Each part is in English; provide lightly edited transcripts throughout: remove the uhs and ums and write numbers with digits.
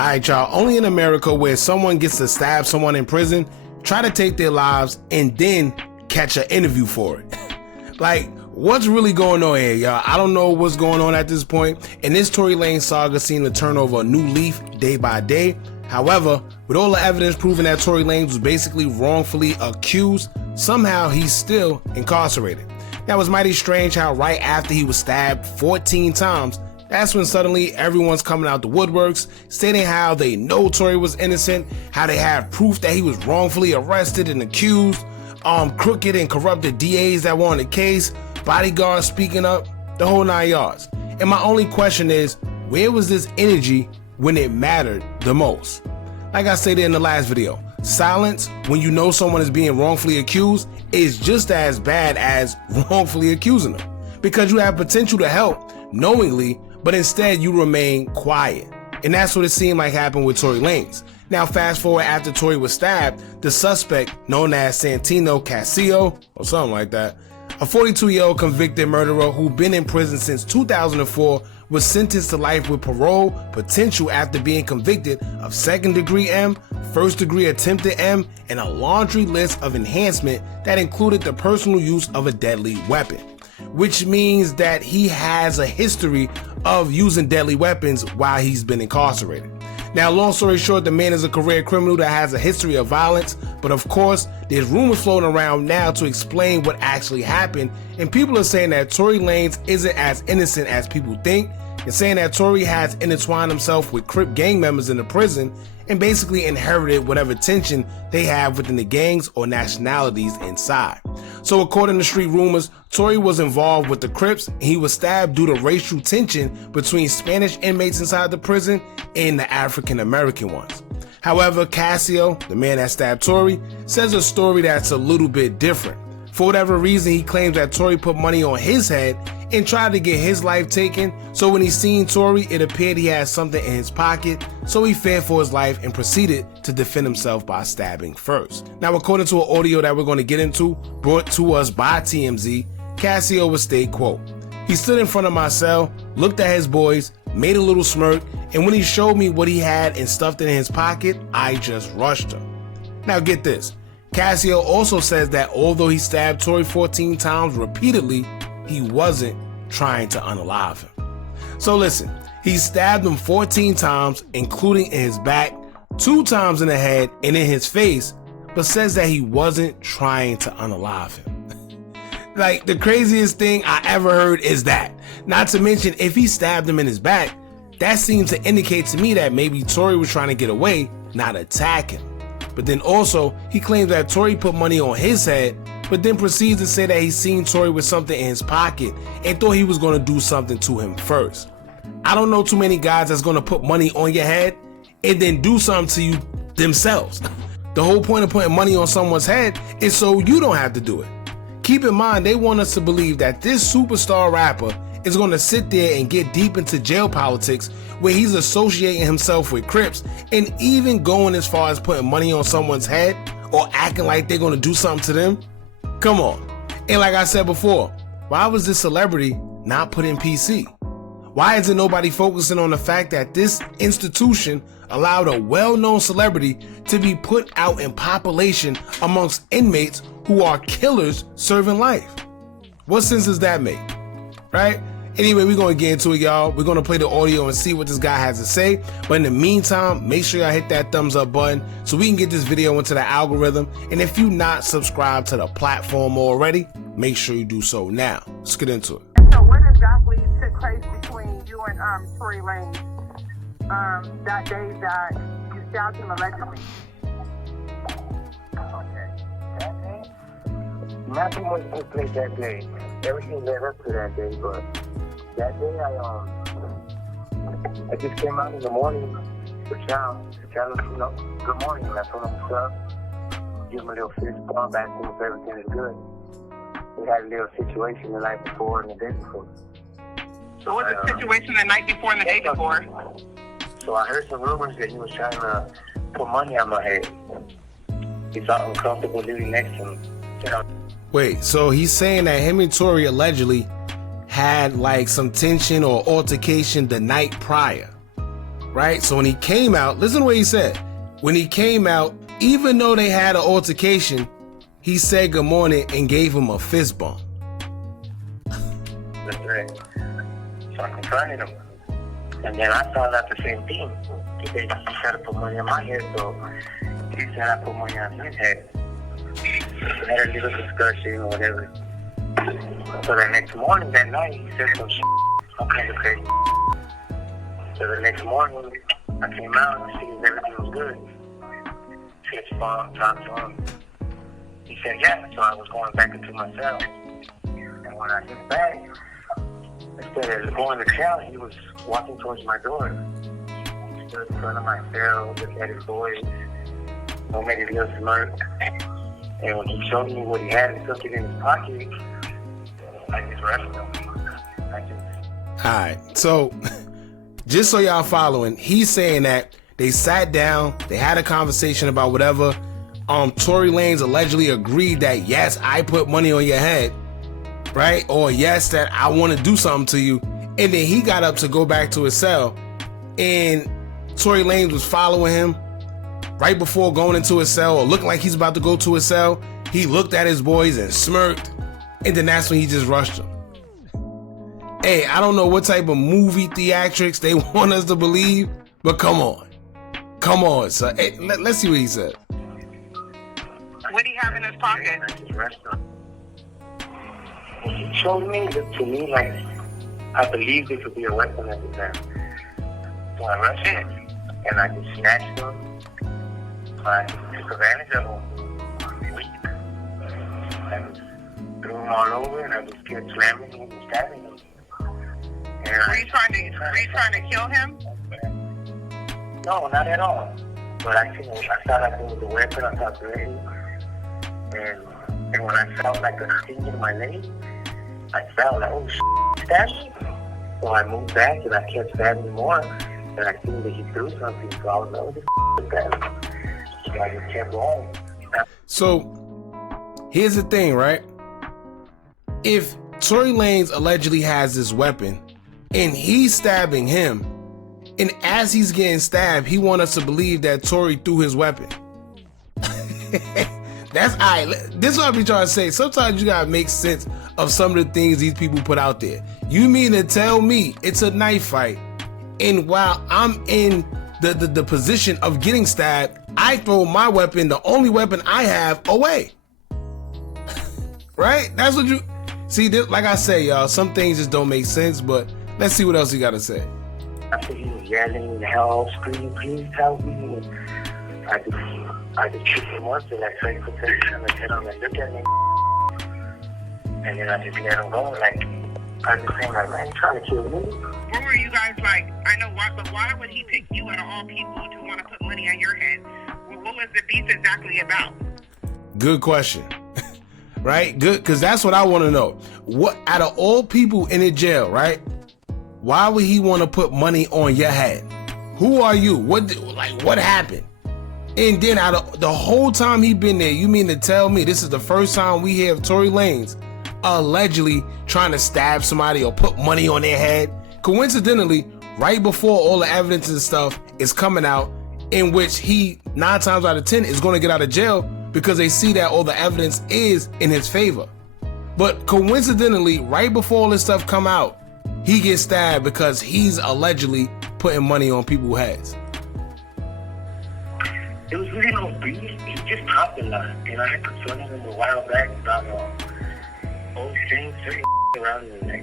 Alright y'all, only in America where someone gets to stab someone in prison, try to take their lives, and then catch an interview for it. Like, what's really going on here, y'all? I don't know what's going on at this point, and this Tory Lanez saga seemed to turn over a new leaf day by day. However, with all the evidence proving that Tory Lanez was basically wrongfully accused, somehow he's still incarcerated. Now, it's mighty strange how right after he was stabbed 14 times, that's when suddenly everyone's coming out the woodworks, stating how they know Tory was innocent, how they have proof that he was wrongfully arrested and accused, crooked and corrupted DAs that were on the case, bodyguards speaking up, the whole 9 yards. And my only question is, where was this energy when it mattered the most? Like I stated in the last video, silence when you know someone is being wrongfully accused is just as bad as wrongfully accusing them, because you have potential to help knowingly, but instead you remain quiet. And that's what it seemed like happened with Tory Lanez. Now fast forward after Tory was stabbed, the suspect, known as Santino Casio, or something like that, a 42-year-old convicted murderer who'd been in prison since 2004, was sentenced to life with parole potential after being convicted of second-degree M, first-degree attempted M, and a laundry list of enhancement that included the personal use of a deadly weapon, which means that he has a history of using deadly weapons while he's been incarcerated. Now, long story short, the man is a career criminal that has a history of violence, but of course, there's rumors floating around now to explain what actually happened, and people are saying that Tory Lanez isn't as innocent as people think, and saying that Tory has intertwined himself with Crip gang members in the prison and basically inherited whatever tension they have within the gangs or nationalities inside. So according to street rumors, Tory was involved with the Crips, and he was stabbed due to racial tension between Spanish inmates inside the prison and the African American ones. However, Casio, the man that stabbed Tory, says a story that's a little bit different. For whatever reason, he claims that Tory put money on his head and tried to get his life taken, so when he seen Tory, it appeared he had something in his pocket, so he feared for his life and proceeded to defend himself by stabbing first. Now, according to an audio that we're going to get into, brought to us by TMZ, Casio would state, quote, "He stood in front of my cell, looked at his boys, made a little smirk, and when he showed me what he had and stuffed it in his pocket, I just rushed him." Now get this, Casio also says that although he stabbed Tory 14 times repeatedly, he wasn't trying to unalive him. So listen, he stabbed him 14 times, including in his back, 2 times in the head and in his face, but says that he wasn't trying to unalive him. Like, the craziest thing I ever heard is that. Not to mention, if he stabbed him in his back, that seems to indicate to me that maybe Tory was trying to get away, not attack him. But then also, he claims that Tory put money on his head, but then proceeds to say that he seen Tory with something in his pocket and thought he was going to do something to him first. I don't know too many guys that's going to put money on your head and then do something to you themselves. The whole point of putting money on someone's head is so you don't have to do it. Keep in mind, they want us to believe that this superstar rapper is going to sit there and get deep into jail politics where he's associating himself with Crips and even going as far as putting money on someone's head or acting like they're going to do something to them. Come on. And like I said before, why was this celebrity not put in PC? Why isn't nobody focusing on the fact that this institution allowed a well-known celebrity to be put out in population amongst inmates who are killers serving life? What sense does that make? Right? Anyway, we're going to get into it, y'all. We're going to play the audio and see what this guy has to say. But in the meantime, make sure y'all hit that thumbs up button so we can get this video into the algorithm. And if you're not subscribed to the platform already, make sure you do so now. Let's get into it. So what exactly took place between you and Tory Lanez that day that you stabbed him allegedly? Okay. That day? Nothing much took place that day. Everything led up to that day, but that day I just came out in the morning to tell him, good morning, and I told him what's up, give him a little fist bump, ask him if everything is good. We had a little situation the night before and the day before. So what's the situation the night before and the day before? So I heard some rumors that he was trying to put money on my head. He felt uncomfortable living next to me. You know? Wait, so he's saying that him and Tory allegedly had like some tension or altercation the night prior. right? So when he came out, listen to what he said. When he came out, even though they had an altercation, he said good morning and gave him a fist bump. That's right. So I confronted him. And then I found out the same thing. He tried to put money on my head, so he said I put money on his head. We had a little discussion or whatever. So the next morning, that night, he said some shit. I'm kind of crazy. So the next morning, I came out and see if everything was good. Fixed phone, talked to him. He said, yeah. So I was going back into my cell. And when I get back, instead of going to cell, he was walking towards my door. He stood in front of my cell, looked at his boys, made his little smirk. And when he showed me what he had and something in his pocket, I just arrested him. Alright, so just so y'all following, he's saying that they sat down, they had a conversation about whatever. Tory Lanez allegedly agreed that yes, I put money on your head, right? Or yes, that I want to do something to you. And then he got up to go back to his cell, and Tory Lanez was following him right before going into his cell, or looking like he's about to go to his cell. He looked at his boys and smirked, and then that's when he just rushed them. Hey, I don't know what type of movie theatrics they want us to believe, but come on. Come on, son. Hey, let's see what he said. What do you have in his pocket? He showed me, looked to me like I believed it could be a weapon at the time. So I rushed it, and I just snatched him. I took advantage of him. Weak. I just threw him all over, and I just kept slamming him and stabbing him. Were you trying to kill him? No, not at all. But I thought like it was a weapon. I thought ready. And when I felt like a sting in my leg, I felt like, oh shit, stabbed me. So I moved back and I kept stabbing him more. And I seen that he threw something, so I was like, what the f is that? So I just kept going. So here's the thing, right? If Tory Lanez allegedly has this weapon and he's stabbing him, and as he's getting stabbed, he wants us to believe that Tory threw his weapon. That's all right. This is what I be trying to say. Sometimes you gotta make sense of some of the things these people put out there. You mean to tell me it's a knife fight, and while I'm in the position of getting stabbed, I throw my weapon, the only weapon I have, away? Right? That's what you see. Like I say, y'all, some things just don't make sense. But let's see what else you gotta say. After he was yelling, help, screaming, please help me. And I just took him once and I tried to protection and hit him and look at me. And then I just let him go. Like, I was saying, like, man, you trying to kill me? What were you guys like? I know why, but why would he pick you out of all people to want to put money on your head? What was the beef exactly about? Good question. Right? Good, because that's what I want to know. What, out of all people in the jail, right? Why would he want to put money on your head? Who are you? What happened? And then out of the whole time he been there, you mean to tell me this is the first time we hear of Tory Lanez allegedly trying to stab somebody or put money on their head? Coincidentally, right before all the evidence and stuff is coming out, in which he 9 times out of 10 is going to get out of jail because they see that all the evidence is in his favor. But coincidentally, right before all this stuff come out, he gets stabbed because he's allegedly putting money on people's heads. It was really no beef. He just talked a lot. And I had confronted him a while back about old things, certain around his neck.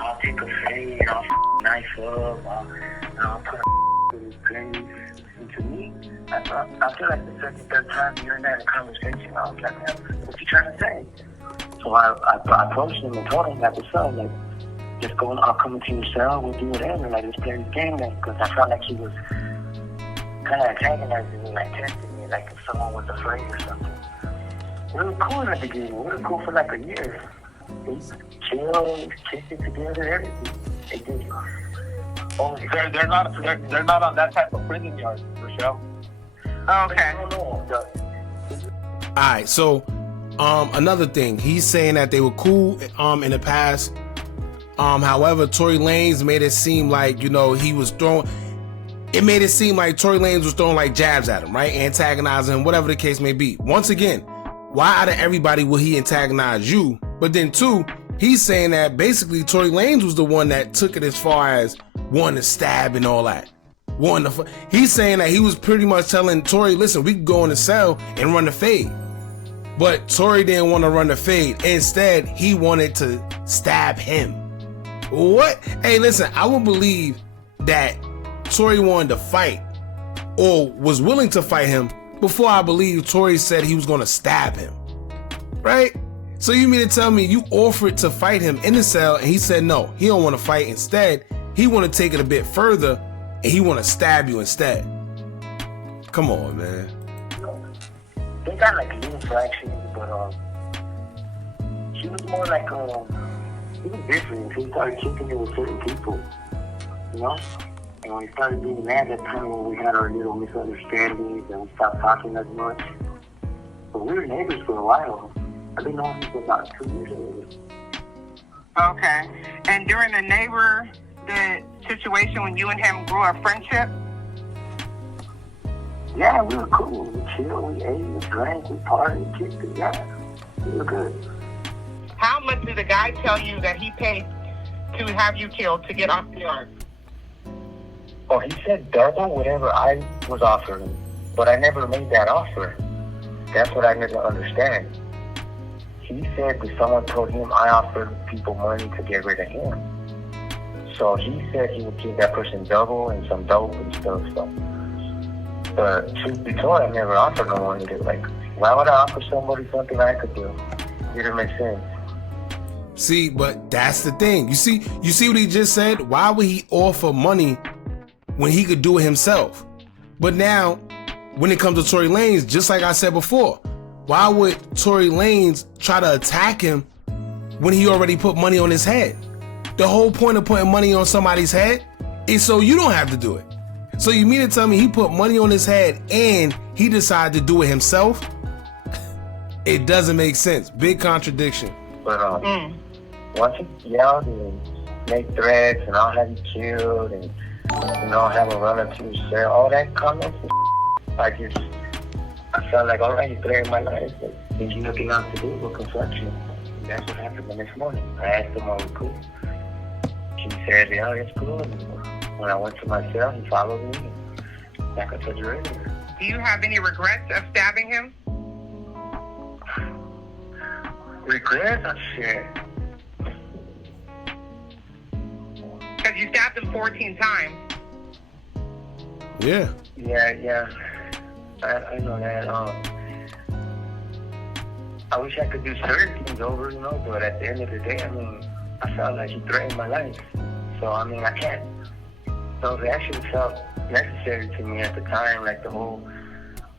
I'll take a fade, I'll knife up, I'll put a in his place. And to me, I feel like the second, third time hearing that in conversation, I was like, man, what you trying to say? So I approached him and told him that what's up, like, just go, I'll come into your cell, we'll do whatever, like, let's play this game, because I felt like he was kind of antagonizing me, like testing me, like if someone was afraid or something. We were cool in the beginning. We were cool for like a year. We chilled, kissed it together, everything. They did. Oh, they're not on that type of prison yard, Rochelle. Okay. All right, so another thing, he's saying that they were cool in the past. However, Tory Lanez made it seem like, you know, he was throwing. it made it seem like Tory Lanez was throwing like jabs at him, right? Antagonizing him, whatever the case may be. Once again, why out of everybody will he antagonize you? But then two, he's saying that basically Tory Lanez was the one that took it as far as wanting to stab and all that. He's saying that he was pretty much telling Tory, listen, we can go in the cell and run the fade. But Tory didn't want to run the fade. Instead, he wanted to stab him. What? Hey, listen, I would believe that Tory wanted to fight or was willing to fight him before I believe Tory said he was going to stab him. Right? So you mean to tell me you offered to fight him in the cell and he said no, he don't want to fight. Instead, he want to take it a bit further and he want to stab you instead. Come on, man. They got like little fractions, but she was more like he was different. He started kicking it with certain people, you know. And when he started being mad, that time when we had our little misunderstandings and we stopped talking as much. But we were neighbors for a while. I've been knowing him for about 2 years already. Okay. And during the situation when you and him grew a friendship? Yeah, we were cool. We chilled, we ate, we drank, we partied, kicked it. Yeah, we were good. How much did the guy tell you that he paid to have you killed to get off the yard? Oh, he said double whatever I was offering, but I never made that offer. That's what I never understand. He said that someone told him I offered people money to get rid of him. So he said he would give that person double and some dope and stuff. But truth be told, I never offered no money. Like, why would I offer somebody something I could do? It didn't make sense. See, but that's the thing. You see what he just said? Why would he offer money when he could do it himself? But now, when it comes to Tory Lanez, just like I said before, why would Tory Lanez try to attack him when he already put money on his head? The whole point of putting money on somebody's head is so you don't have to do it. So you mean to tell me he put money on his head and he decided to do it himself? It doesn't make sense. Big contradiction. But once he yelled and made threats and I'll have you killed and have a run up to your cell, all that comments, I felt like, all right, you threatened my life. Did you nothing else to do but confront you? And that's what happened the next morning. I asked him, are we cool? He said, yeah, it's cool. And when I went to my cell, he followed me. And like I told you earlier. Do you have any regrets of stabbing him? Regrets? Oh, shit. Because you stabbed him 14 times. Yeah. Yeah. I know that. I wish I could do certain things over, but at the end of the day, I felt like he threatened my life. So, I can't. So it actually felt necessary to me at the time, like the whole,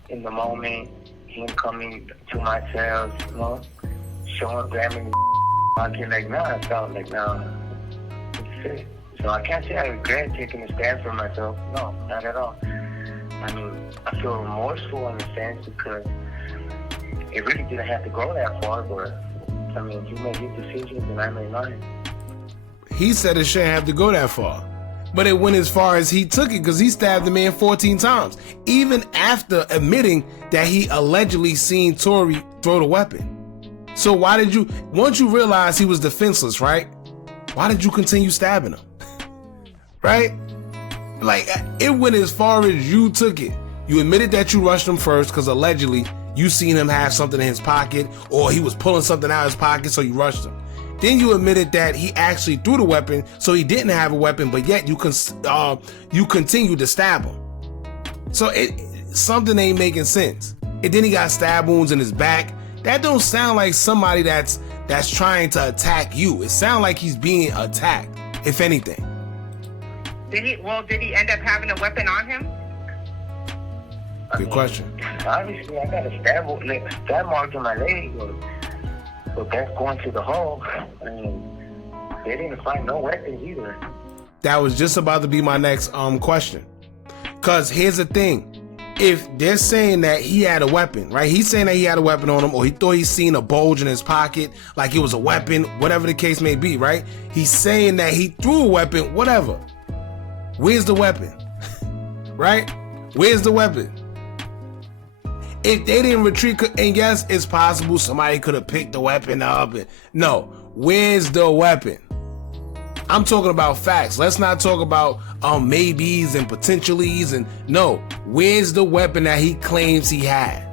in the moment, him coming to my cells, showing, grabbing me, talking like, I felt like, it's it. So I can't say I regret taking a stand for myself. No, not at all. I feel remorseful in a sense because it really didn't have to go that far, but you made your decisions and I made mine. He said it shouldn't have to go that far. But it went as far as he took it because he stabbed the man 14 times, even after admitting that he allegedly seen Tory throw the weapon. So once you realized he was defenseless, right? Why did you continue stabbing him? Right? Like, it went as far as you took it. You admitted that you rushed him first because allegedly you seen him have something in his pocket or he was pulling something out of his pocket, so you rushed him. Then you admitted that he actually threw the weapon, so he didn't have a weapon, but yet you continued to stab him. So something ain't making sense. And then he got stab wounds in his back. That don't sound like somebody that's trying to attack you. It sounds like he's being attacked, if anything. Did he end up having a weapon on him? Good question. Obviously, I got a stab mark in my leg, but that's going to the hole. They didn't find no weapons either. That was just about to be my next question. Because here's the thing. If they're saying that he had a weapon, right? He's saying that he had a weapon on him, or he thought he seen a bulge in his pocket, like it was a weapon, whatever the case may be, right? He's saying that he threw a weapon, whatever. Where's the weapon? right? Where's the weapon? If they didn't retreat, and yes, it's possible somebody could have picked the weapon up. No, where's the weapon? I'm talking about facts. Let's not talk about maybes and potentiallys. And no, where's the weapon that he claims he had?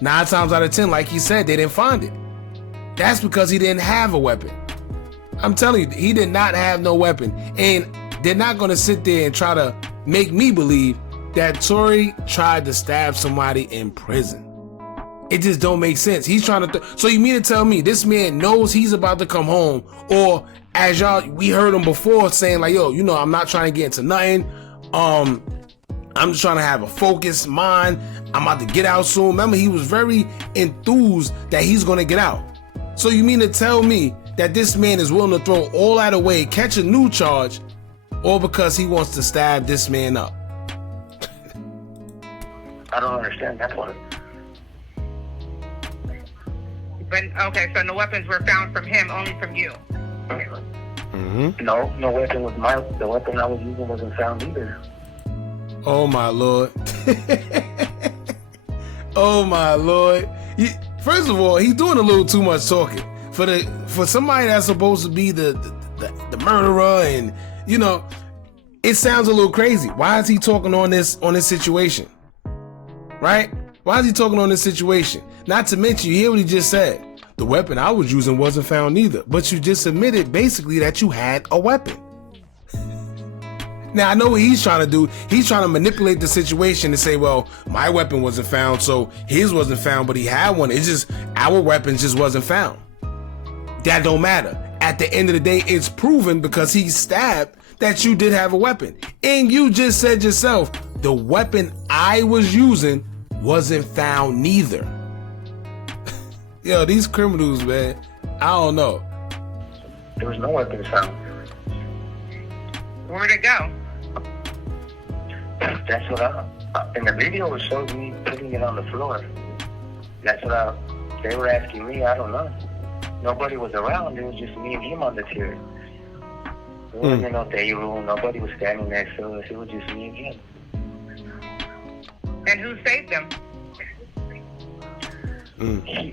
9 times out of 10, like he said, they didn't find it. That's because he didn't have a weapon. I'm telling you, he did not have no weapon. And they're not going to sit there and try to make me believe that Tory tried to stab somebody in prison. It just don't make sense. He's trying to so you mean to tell me this man knows he's about to come home, or as y'all, we heard him before saying like, yo, you know, I'm not trying to get into nothing. I'm just trying to have a focused mind. I'm about to get out soon. Remember, he was very enthused that he's going to get out. So you mean to tell me that this man is willing to throw all that away, catch a new charge, all because he wants to stab this man up? I don't understand that one. But okay, so no weapons were found from him, only from you. Mm-hmm. No weapon was the weapon I was using wasn't found either. Oh my Lord. Oh my Lord. First of all, he's doing a little too much talking. For somebody that's supposed to be the murderer, and you know, it sounds a little crazy. Why is he talking on this situation? Right? Why is he talking on this situation? Not to mention, you hear what he just said. The weapon I was using wasn't found either. But you just admitted basically that you had a weapon. Now, I know what he's trying to do. He's trying to manipulate the situation and say, well, my weapon wasn't found, so his wasn't found, but he had one. It's just, our weapon just wasn't found. That don't matter. At the end of the day, it's proven because he stabbed that you did have a weapon. And you just said yourself, the weapon I was using wasn't found neither. Yo, these criminals, man, I don't know. There was no weapon found. Where'd it go? That's what in the video it shows me putting it on the floor. That's what they were asking me, I don't know. Nobody was around, it was just me and him on the chair. There wasn't no day room, nobody was standing next to us, it was just me and him. And who saved him?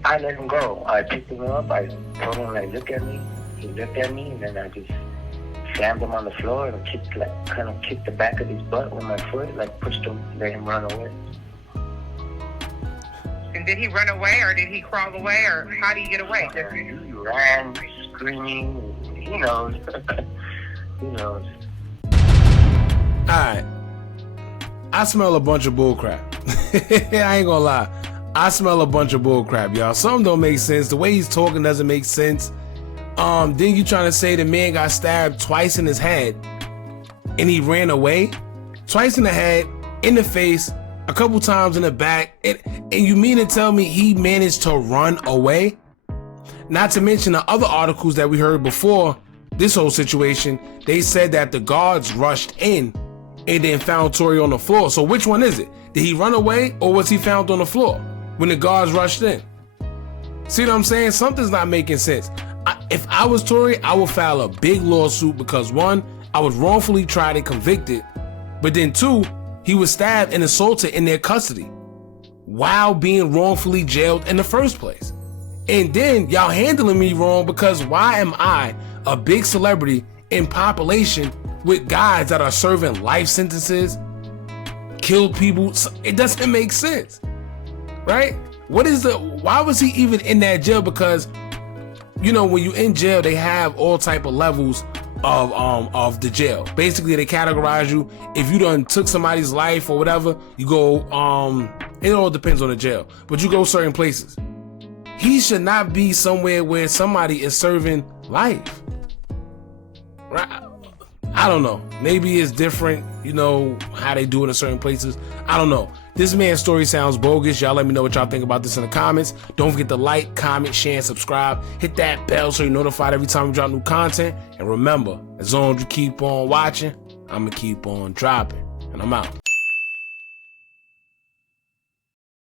I let him go. I picked him up, I told him, like, look at me. He looked at me, and then I just slammed him on the floor and kind of kicked the back of his butt with my foot, like pushed him, let him run away. And did he run away, or did he crawl away, or how did he get away? He ran, screaming, he knows. He knows. Alright. I smell a bunch of bullcrap. I ain't gonna lie. I smell a bunch of bullcrap, y'all. Something don't make sense. The way he's talking doesn't make sense. Then you trying to say the man got stabbed twice in his head and he ran away? Twice in the head, in the face, a couple times in the back, and you mean to tell me he managed to run away? Not to mention the other articles that we heard before this whole situation, they said that the guards rushed in and then found Tory on the floor. So which one is it? Did he run away, or was he found on the floor when the guards rushed in? See what I'm saying? Something's not making sense. If I was Tory, I would file a big lawsuit because 1, I was wrongfully tried and convicted, but then 2, he was stabbed and assaulted in their custody while being wrongfully jailed in the first place. And then y'all handling me wrong because why am I a big celebrity in population with guys that are serving life sentences, killed people? It doesn't make sense, right? Why was he even in that jail? Because, you know, when you in jail, they have all type of levels of the jail. Basically, they categorize you. If you done took somebody's life or whatever, you go, it all depends on the jail, but you go certain places. He should not be somewhere where somebody is serving life, right? I don't know. Maybe it's different, you know, how they do it in certain places. I don't know. This man's story sounds bogus. Y'all let me know what y'all think about this in the comments. Don't forget to like, comment, share, and subscribe. Hit that bell so you're notified every time we drop new content. And remember, as long as you keep on watching, I'm going to keep on dropping. And I'm out.